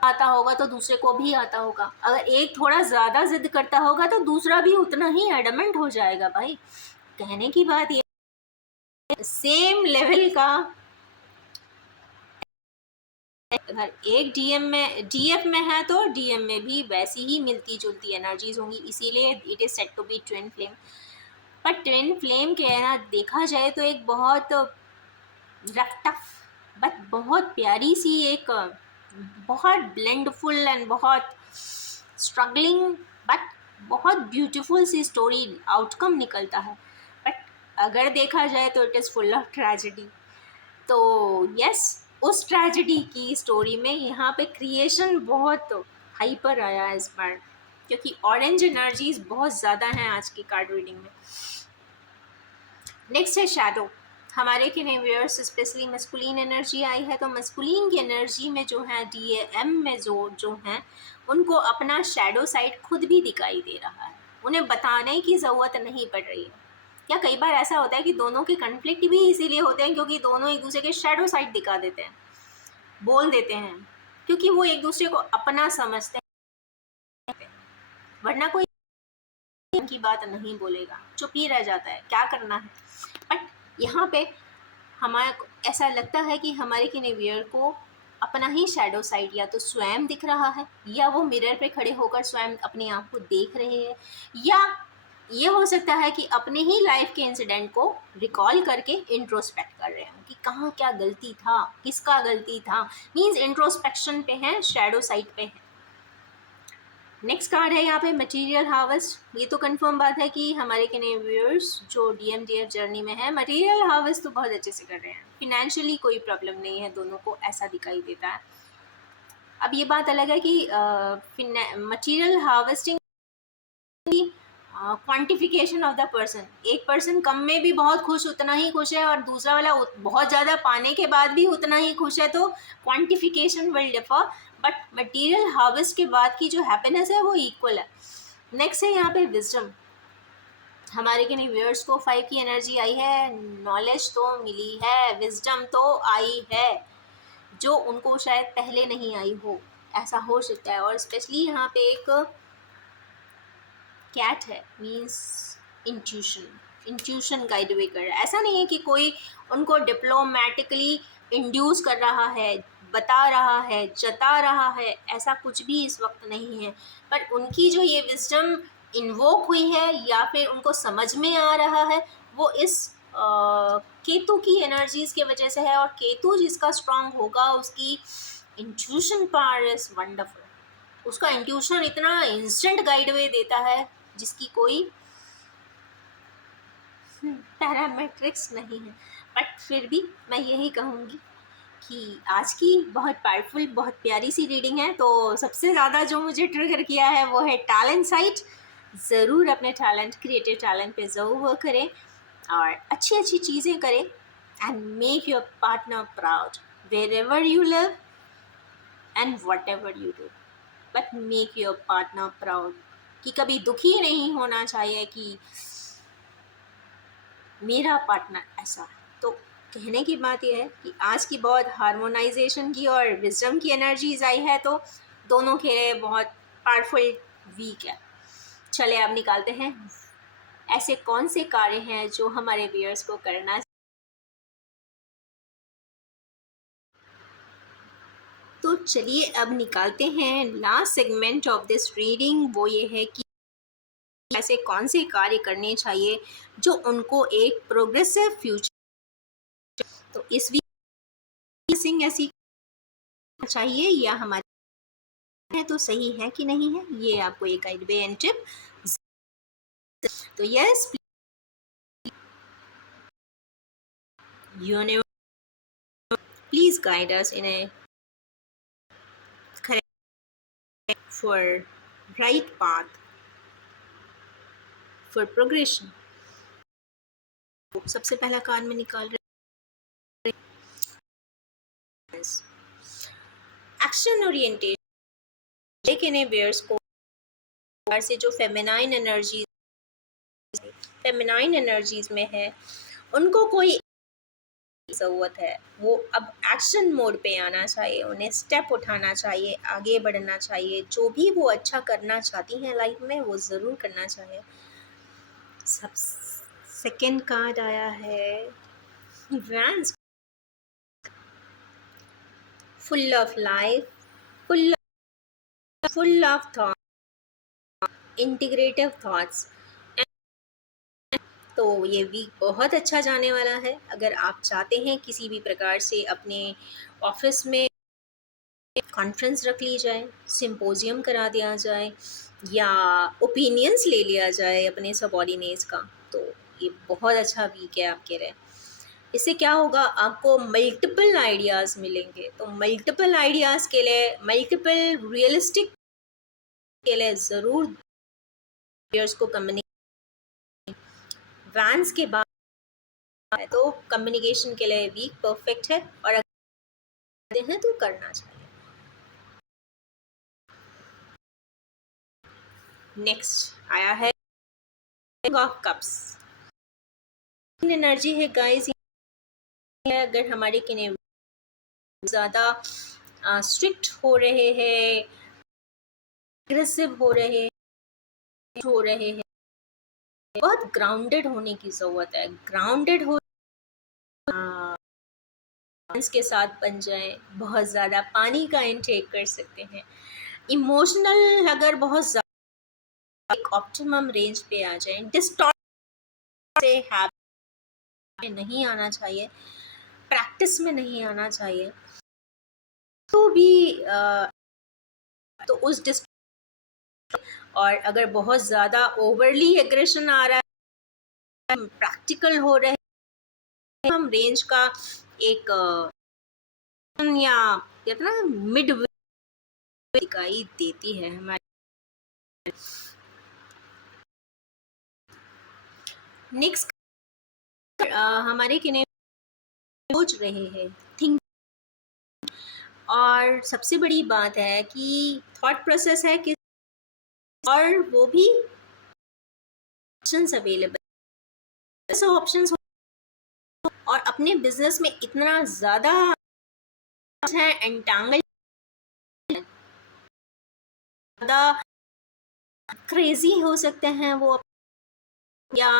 आता होगा तो दूसरे को भी आता होगा। अगर एक थोड़ा ज़्यादा जिद करता होगा तो दूसरा भी उतना ही एडमेंट हो जाएगा भाई। कहने की बात ये, सेम लेवल का अगर एक डीएम में डीएफ में है तो डीएम में भी वैसी ही मिलती जुलती एनर्जीज होंगी, इसीलिए it is set to be twin flame. पर ट्विन फ्लेम के ना देखा जाए तो एक बहुत रफ टफ बट बहुत प्यारी सी एक बहुत ब्लेंडफुल एंड बहुत स्ट्रगलिंग बट बहुत ब्यूटीफुल सी स्टोरी आउटकम निकलता है। बट अगर देखा जाए तो it is full of tragedy. तो यस, उस ट्रेजेडी की स्टोरी में यहाँ पे क्रिएशन बहुत हाइपर आया है इस बार, क्योंकि ऑरेंज एनर्जीज बहुत ज़्यादा हैं आज की कार्ड रीडिंग में। नेक्स्ट है शैडो। हमारे के व्यूअर्स स्पेशली मस्कुलिन एनर्जी आई है, तो मस्कुलिन की एनर्जी में जो है डीएम में जो हैं उनको अपना शैडो साइड खुद भी दिखाई दे रहा है, उन्हें बताने की ज़रूरत नहीं पड़ रही है। या कई बार ऐसा होता है कि दोनों के कन्फ्लिक्ट भी इसीलिए होते हैं क्योंकि दोनों एक दूसरे के शैडो साइड दिखा देते हैं, बोल देते हैं, क्योंकि वो एक दूसरे को अपना समझते हैं। वरना कोई की बात नहीं बोलेगा, चुप ही रह जाता है, क्या करना है। बट यहाँ पे हमारे ऐसा लगता है कि हमारे किनेवियर को अपना ही शैडो साइड या तो स्वयं दिख रहा है, या वो मिरर पे खड़े होकर स्वयं अपने आप को देख रहे हैं, या ये हो सकता है कि अपने ही लाइफ के इंसिडेंट को रिकॉल करके इंट्रोस्पेक्ट कर रहे हैं कि कहाँ क्या गलती था, किसका गलती था। मीन्स इंट्रोस्पेक्शन पे है, शैडो साइड पे है। नेक्स्ट कार्ड है यहाँ पे मटेरियल हार्वेस्ट। ये तो कंफर्म बात है कि हमारे के व्यूअर्स जो डीएमडीएफ जर्नी में है मटेरियल हार्वेस्ट तो बहुत अच्छे से कर रहे हैं, फिनेंशियली कोई प्रॉब्लम नहीं है दोनों को, ऐसा दिखाई देता है। अब ये बात अलग है कि material harvesting quantification of the person, एक पर्सन कम में भी बहुत खुश, उतना ही खुश है, और दूसरा वाला बहुत ज़्यादा पाने के बाद भी उतना ही खुश है, तो quantification will differ, but material harvest के बाद की जो हैप्पीनेस है वो इक्वल है। नेक्स्ट है यहाँ पे विजडम। हमारे के नहीं व्यूअर्स को 5 की एनर्जी आई है, नॉलेज तो मिली है, विजडम तो आई है जो उनको शायद पहले नहीं आई हो, ऐसा हो सकता है। और स्पेशली यहाँ पे एक कैट है, मीन्स इंट्यूशन गाइड वे कर रहा है। ऐसा नहीं है कि कोई उनको डिप्लोमेटिकली इंड्यूस कर रहा है, बता रहा है, जता रहा है, ऐसा कुछ भी इस वक्त नहीं है। पर उनकी जो ये विजडम इन्वोक हुई है या फिर उनको समझ में आ रहा है, वो इस केतु की एनर्जीज के वजह से है। और केतु जिसका स्ट्रांग होगा उसकी इंट्यूशन पावर इज वंडरफुल। उसका इंट्यूशन इतना इंस्टेंट गाइड वे देता है जिसकी कोई पैरामेट्रिक्स नहीं है। बट फिर भी मैं यही कहूँगी कि आज की बहुत पावरफुल, बहुत प्यारी सी रीडिंग है। तो सबसे ज़्यादा जो मुझे ट्रिगर किया है वो है टैलेंट साइट। ज़रूर अपने टैलेंट, क्रिएटिव टैलेंट पे ज़रूर वर्क करें और अच्छी अच्छी चीज़ें करें and make your partner proud wherever you live and whatever you do. But make your partner proud, कि कभी दुखी नहीं होना चाहिए कि मेरा पार्टनर ऐसा है। तो कहने की बात यह है कि आज की बहुत हार्मोनाइजेशन की और विजडम की एनर्जीज आई है, तो दोनों खेले बहुत पावरफुल वीक है। चले अब निकालते हैं ऐसे कौन से कार्य हैं जो हमारे व्यूअर्स को करना। तो चलिए अब निकालते हैं last segment of this reading. वो ये है कि ऐसे कौन से कार्य करने चाहिए जो उनको एक प्रोग्रेसिव फ्यूचर। तो इस वीक सिंह ऐसी चाहिए या हमारे है तो सही है कि नहीं है, ये आपको एक गाइडवे एंड टिप। तो yes, universe please guide us in A correct for right path for progression. सबसे पहला कार्ड में निकाल रहे एक्शन ओरिएंटेशन, लेकिन वेयर्स को से जो फेमिनाइन एनर्जीज में है उनको कोई ज़रूरत है, वो अब एक्शन मोड पे आना चाहिए, उन्हें स्टेप उठाना चाहिए, आगे बढ़ना चाहिए, जो भी वो अच्छा करना चाहती हैं लाइफ में वो ज़रूर करना चाहिए। सब सेकेंड कार्ड आया है wands, full of life, full of thought, integrative thoughts. तो ये वीक बहुत अच्छा जाने वाला है। अगर आप चाहते हैं किसी भी प्रकार से अपने ऑफिस में कॉन्फ्रेंस रख ली जाए, सिंपोजियम करा दिया जाए या ओपिनियंस ले लिया जाए अपने सबॉर्डिनेट्स का, तो ये बहुत अच्छा वीक है आपके लिए। इससे क्या होगा, आपको मल्टीपल आइडियाज़ मिलेंगे। तो मल्टीपल आइडियाज़ के लिए, मल्टीपल रियलिस्टिक के लिए ज़रूर को कम्युनिकेट वैंस के बाद है, तो कम्युनिकेशन के लिए वीक परफेक्ट है और अगर हैं तो करना चाहिए। नेक्स्ट आया है ऑफ कप्स, एनर्जी है गाइस। अगर हमारे किने ज़्यादा स्ट्रिक्ट हो रहे हैं, एग्रेसिव हो रहे हैं, बहुत ग्राउंडेड होने की ज़रूरत है। ग्राउंडेड हो के साथ बन जाए, बहुत ज़्यादा पानी का इनटेक कर सकते हैं। इमोशनल अगर बहुत ज़्यादा एक ऑप्टिमम रेंज पे आ जाए, डिस्टॉर्ट से हैबिट में नहीं आना चाहिए, प्रैक्टिस में नहीं आना चाहिए। तो भी तो उस और अगर बहुत ज़्यादा ओवरली एग्रेशन आ रहा है, प्रैक्टिकल हो रहे हैं, हम रेंज का एक या कहते ना मिड दिखाई देती है हमारे। नेक्स्ट हमारे किने सोच रहे हैं, थिंक, और सबसे बड़ी बात है कि थॉट प्रोसेस है कि और वो भी ऑप्शंस अवेलेबल, ऑप्शंस और अपने बिजनेस में इतना ज़्यादा है एंटांगल, ज़्यादा क्रेजी हो सकते हैं वो, या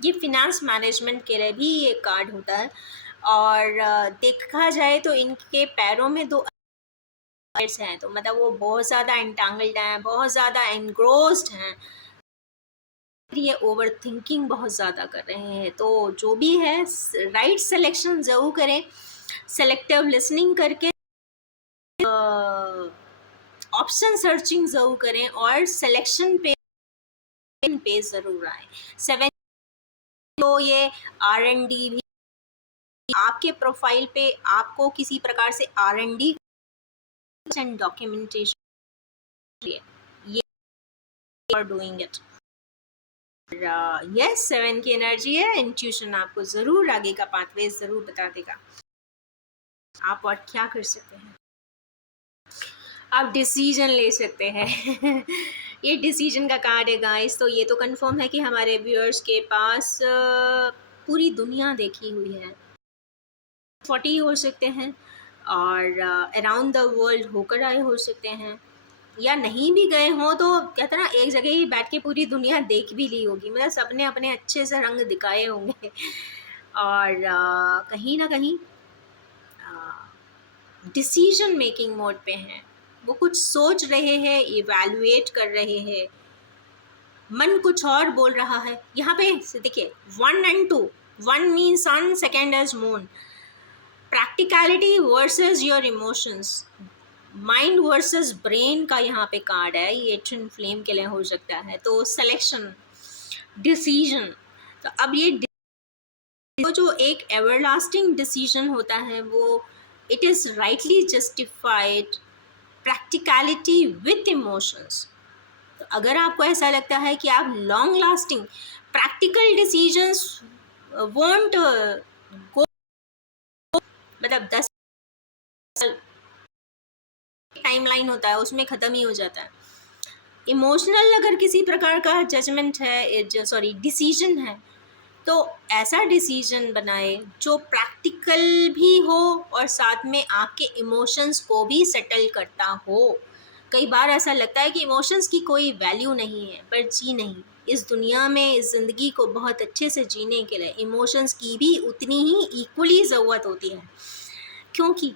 ये फिनेंस मैनेजमेंट के लिए भी ये कार्ड होता है। और देखा जाए तो इनके पैरों में दो हैं, तो मतलब वो बहुत ज़्यादा एंटांगल्ड हैं, बहुत ज़्यादा एनग्रोस्ड हैं, ये ओवर थिंकिंग बहुत ज़्यादा कर रहे हैं। तो जो भी है राइट सिलेक्शन ज़रूर करें, सेलेक्टिव लिसनिंग करके ऑप्शन सर्चिंग ज़रूर करें और सिलेक्शन पे ज़रूर आए। 7 तो ये R&D भी आपके प्रोफाइल पे आपको किसी प्रकार से R&D एंड डॉक्यूमेंटेशन ये और डूइंग इट। यस, 7 की एनर्जी है, इंट्यूशन आपको ज़रूर आगे का पाथवे ज़रूर बता देगा। आप और क्या कर सकते हैं। आप डिसीजन ले सकते हैं। ये डिसीजन का कार्ड है गाइस, तो ये तो कंफर्म है कि हमारे व्यूअर्स के पास पूरी दुनिया देखी हुई है। 40 हो सकते हैं और अराउंड द वर्ल्ड होकर आए हो सकते हैं, या नहीं भी गए हों तो कहते हैं ना, एक जगह ही बैठ के पूरी दुनिया देख भी ली होगी, मतलब सबने अपने अच्छे से रंग दिखाए होंगे। और कहीं ना कहीं डिसीजन मेकिंग मोड पे हैं, वो कुछ सोच रहे हैं, इवैल्यूएट कर रहे हैं, मन कुछ और बोल रहा है। यहाँ पे देखिए 1 and 2, 1 mean sun, second as moon, practicality versus your emotions, mind versus brain का यहाँ पे कार्ड है। ये ट्विन फ्लेम के लिए हो सकता है, तो सिलेक्शन, डिसीजन। तो अब ये तो जो एक एवरलास्टिंग डिसीजन होता है वो it is rightly justified practicality with emotions. तो अगर आपको ऐसा लगता है कि आप long lasting practical decisions won't go, मतलब 10 टाइमलाइन होता है उसमें ख़त्म ही हो जाता है। इमोशनल अगर किसी प्रकार का जजमेंट है, सॉरी डिसीजन है, तो ऐसा डिसीजन बनाए जो प्रैक्टिकल भी हो और साथ में आपके इमोशंस को भी सेटल करता हो। कई बार ऐसा लगता है कि इमोशंस की कोई वैल्यू नहीं है, पर जी नहीं, इस दुनिया में इस ज़िंदगी को बहुत अच्छे से जीने के लिए इमोशंस की भी उतनी ही इक्वली ज़रूरत होती है। क्योंकि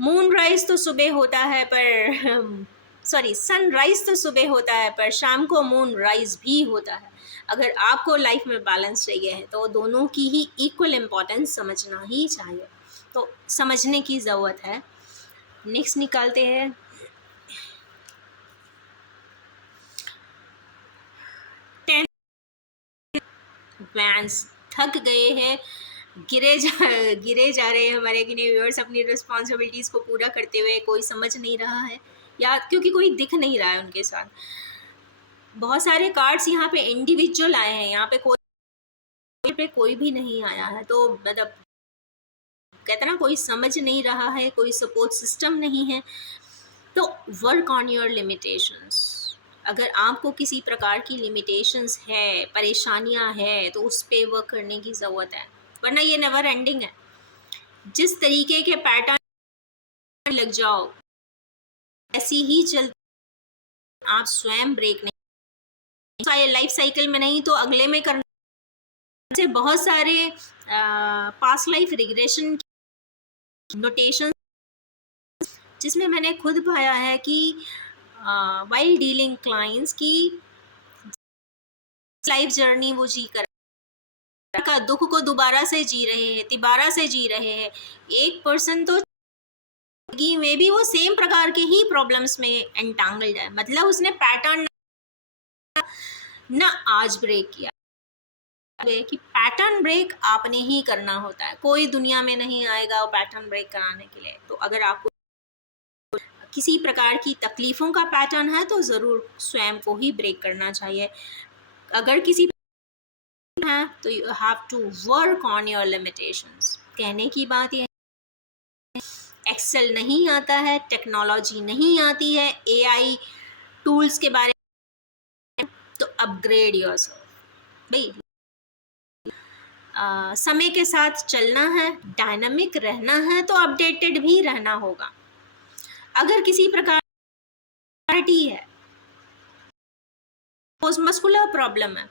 मून राइज तो सुबह होता है पर सॉरी सनराइज तो सुबह होता है, पर शाम को मून राइज भी होता है। अगर आपको लाइफ में बैलेंस चाहिए है तो दोनों की ही इक्वल इम्पोर्टेंस समझना ही चाहिए, तो समझने की ज़रूरत है। नेक्स्ट निकालते हैं प्लान्स। थक गए हैं, गिरे जा रहे हैं हमारे कि व्यूअर्स अपनी रिस्पॉन्सिबिलिटीज़ को पूरा करते हुए, कोई समझ नहीं रहा है या क्योंकि कोई दिख नहीं रहा है उनके साथ। बहुत सारे कार्ड्स यहाँ पे इंडिविजुअल आए हैं, यहाँ पे कोई भी नहीं आया है, तो मतलब कहते ना कोई समझ नहीं रहा है, कोई सपोर्ट सिस्टम नहीं है। तो वर्क ऑन योर लिमिटेशंस। अगर आपको किसी प्रकार की लिमिटेशंस है, परेशानियां है, तो उस पर वर्क करने की ज़रूरत है, वरना ये नेवर एंडिंग है। जिस तरीके के पैटर्न लग जाओ ऐसी ही चल, आप स्वयं ब्रेक नहीं, लाइफ साइकिल में नहीं तो अगले में करने से बहुत सारे पास्ट लाइफ रिग्रेशन नोटेशन, जिसमें मैंने खुद पाया है कि वाइल डीलिंग क्लाइंट्स की लाइफ जर्नी वो जी कर का दुख को दोबारा से जी रहे हैं, तिबारा से जी रहे हैं। एक पर्सन तो में भी वो सेम प्रकार के ही प्रॉब्लम्स में एंटांगल्ड है, मतलब उसने पैटर्न ना आज ब्रेक किया कि पैटर्न ब्रेक आपने ही करना होता है, कोई दुनिया में नहीं आएगा वो पैटर्न ब्रेक कराने के लिए। तो अगर आपको किसी प्रकार की तकलीफ़ों का पैटर्न है तो ज़रूर स्वयं को ही ब्रेक करना चाहिए। अगर किसी है तो you have to work on your limitations. कहने की बात यह, एक्सेल नहीं आता है, टेक्नोलॉजी नहीं आती है, एआई टूल्स के बारे में, तो अपग्रेड योरसेल्फ भाई। समय के साथ चलना है, डायनामिक रहना है, तो अपडेटेड भी रहना होगा। अगर किसी प्रकार है, मस्कुलर प्रॉब्लम है,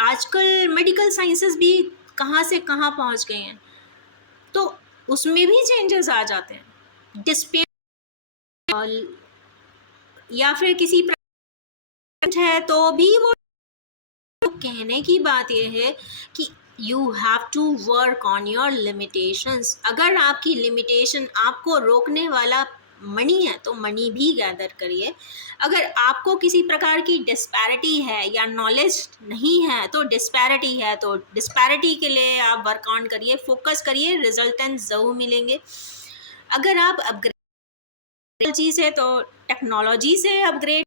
आजकल मेडिकल साइंसेस भी कहाँ से कहाँ पहुँच गए हैं, तो उसमें भी चेंजेस आ जाते हैं। डिस्पेयर या फिर किसी है तो भी वो, कहने की बात यह है कि you have to work on your limitations. अगर आपकी लिमिटेशन आपको रोकने वाला मनी है तो मनी भी गैदर करिए। अगर आपको किसी प्रकार की डिस्पैरिटी है या नॉलेज नहीं है तो डिस्पैरिटी है, तो डिस्पैरिटी के लिए आप वर्क ऑन करिए, फोकस करिए, रिजल्टेंट ज़रूर मिलेंगे। अगर आप अपग्रेड से तो टेक्नोलॉजी से अपग्रेड,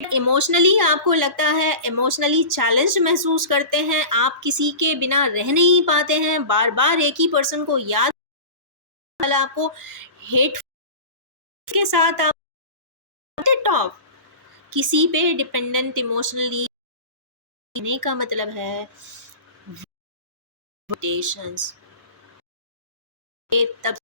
इमोशनली आपको लगता है, इमोशनली चैलेंज महसूस करते हैं, आप किसी के बिना रह नहीं पाते हैं, बार बार एक ही पर्सन को याद, आपको हेट के साथ आप टॉप किसी पे डिपेंडेंट इमोशनली होने का मतलब है लिमिटेशंस। तब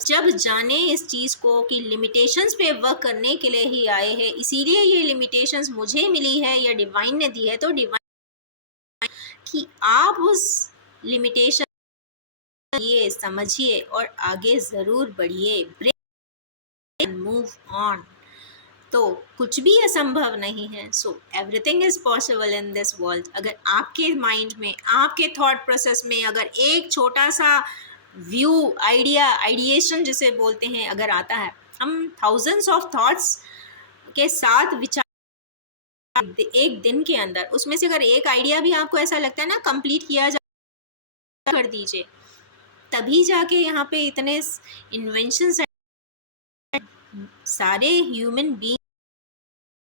जब जाने इस चीज़ को कि लिमिटेशंस पे वर्क करने के लिए ही आए हैं, इसीलिए ये लिमिटेशंस मुझे मिली है या डिवाइन ने दी है, तो डिवाइन कि आप उस लिमिटेशन ये समझिए और आगे ज़रूर बढ़िए, ब्रेक एंड मूव ऑन। तो कुछ भी असंभव नहीं है। So everything is possible in this world. अगर आपके माइंड में, आपके थॉट प्रोसेस में अगर एक छोटा सा व्यू, आइडिया, आइडिएशन जिसे बोलते हैं, अगर आता है, हम थाउजेंड्स ऑफ थॉट्स के साथ विचार एक दिन के अंदर, उसमें से अगर एक आइडिया भी आपको ऐसा लगता है ना कंप्लीट किया जा, कर दीजिए, तभी जाके यहाँ पे इतने इन्वेंशन सारे ह्यूमन बीइंग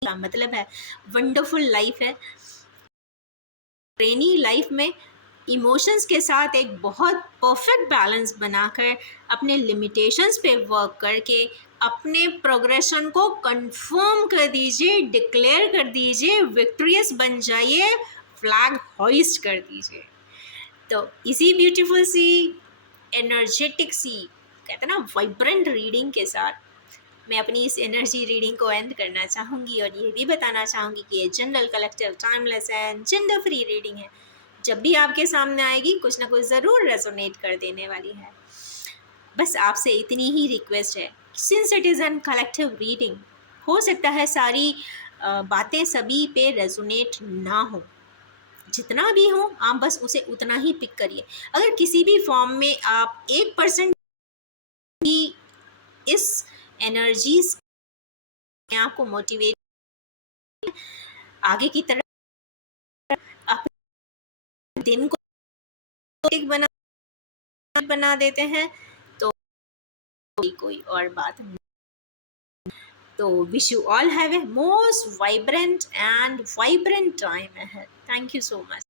का मतलब है वंडरफुल लाइफ है। ट्रेनी लाइफ में इमोशंस के साथ एक बहुत परफेक्ट बैलेंस बनाकर अपने लिमिटेशंस पे वर्क करके अपने प्रोग्रेशन को कंफर्म कर दीजिए, डिक्लेयर कर दीजिए, विक्ट्रियस बन जाइए, फ्लैग होइस्ट कर दीजिए। तो इसी ब्यूटीफुल सी, एनर्जेटिक सी, कहते हैं ना वाइब्रेंट रीडिंग के साथ मैं अपनी इस एनर्जी रीडिंग को एंड करना चाहूँगी और ये भी बताना चाहूँगी कि ये general, collective, timeless and gender free reading है। जब भी आपके सामने आएगी कुछ ना कुछ ज़रूर रेजोनेट कर देने वाली है। बस आपसे इतनी ही रिक्वेस्ट है, since it is an collective reading, हो सकता है सारी बातें सभी पे रेजोनेट ना हो, जितना भी हो आप बस उसे उतना ही पिक करिए। अगर किसी भी फॉर्म में आप 1% भी इस एनर्जीज आपको मोटिवेट आगे की तरफ अपने दिन को बना देते हैं, तो कोई और बात नहीं। तो wish you all have a most vibrant and vibrant time ahead. Thank you so much.